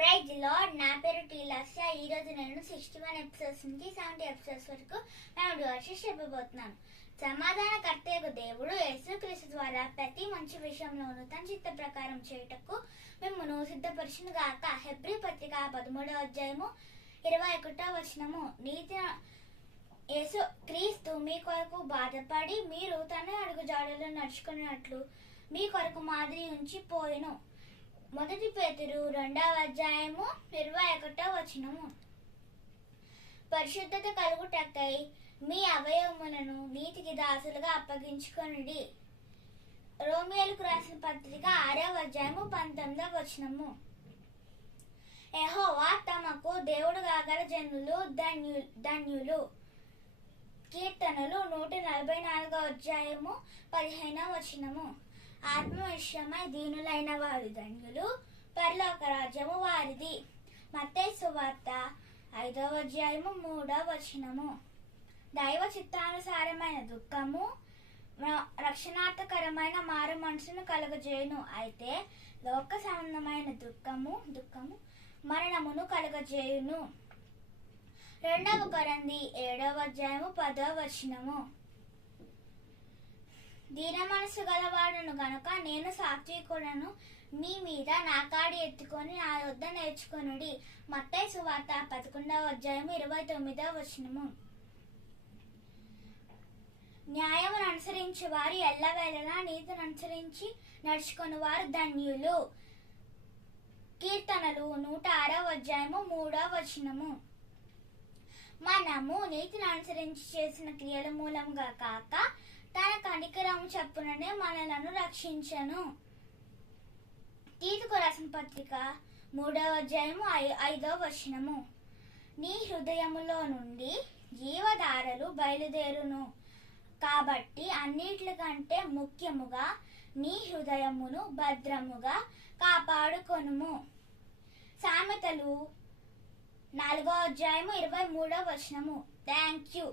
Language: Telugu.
Praise the lord. నా పేరు టీ లక్ష్య. ఈ రోజు నేను 61 ఎపిసోడ్స్ నుంచి 70 ఎపిసోడ్స్ వరకు నేను డివోషన్ చెప్పబోతున్నాను. సమాధానకర్తయగు దేవుడు యేసుక్రీస్తు ద్వారా ప్రతి మంచి విషయంలోనూ తన చిత్త ప్రకారం చేయుటకు మిమ్మును సిద్ధపరచును గాక. హెబ్రీ పత్రిక 13వ అధ్యాయము 21వ వచనము. నీతి యేసు క్రీస్తు మీ కొరకు బాధపడి మీరు తన అడుగు జాడలో నడుచుకున్నట్లు మీ కొరకు మాదిరి ఉంచి పోయెను. 1 పేతురు 2వ అధ్యాయము 21వ వచనము. పరిశుద్ధత కలుగుటకై మీ అవయవములను నీతికి దాసులుగా అప్పగించుకొనుడి. రోమియోలకు రాసిన పత్రిక 6వ అధ్యాయము 19వ వచనము. యెహోవా తమకు దేవుడు కాగల జనులు ధన్యులు. కీర్తనలు 144వ అధ్యాయము 15వ వచనము. ఆత్మ విషయమై దీనులైన వారు ధన్యులు, పరలోక రాజ్యము వారిది. మత్తయి సువార్త 5వ అధ్యాయము 3వ వచనము. దైవ చిత్తానుసారమైన దుఃఖము రక్షణార్థకరమైన మారు మనసును కలుగజేయును. అయితే లోక సంబంధమైన దుఃఖము మరణమును కలుగజేయును. 2వ కొరింథీ 7వ అధ్యాయము 10వ వచనము. దీన మనసు గలవాడును గనుక నేను సాత్వికుడను, మీ మీద నా కాడి ఎత్తుకొని నా యొద్ద నేర్చుకొనుడి. మత్తయి సువార్త 11వ అధ్యాయము 29వ వచనము. న్యాయమును అనుసరించి వారు ఎల్లవేళలా నీతిని అనుసరించి నడుచుకుని వారు ధన్యులు. కీర్తనలు 106వ అధ్యాయము 3వ వచనము. మనము నీతిని అనుసరించి చేసిన క్రియల మూలంగా కాక తన కనికరము చొప్పుననే మనలను రక్షించెను. తీతుకు రాసిన పత్రిక 3వ అధ్యాయము 5వ వచనము. నీ హృదయములో నుండి జీవధారలు బయలుదేరును కాబట్టి అన్నిటికంటే ముఖ్యముగా నీ హృదయమును భద్రముగా కాపాడుకొనుము. సామెతలు 4వ అధ్యాయము 23వ వచనము. Thank you.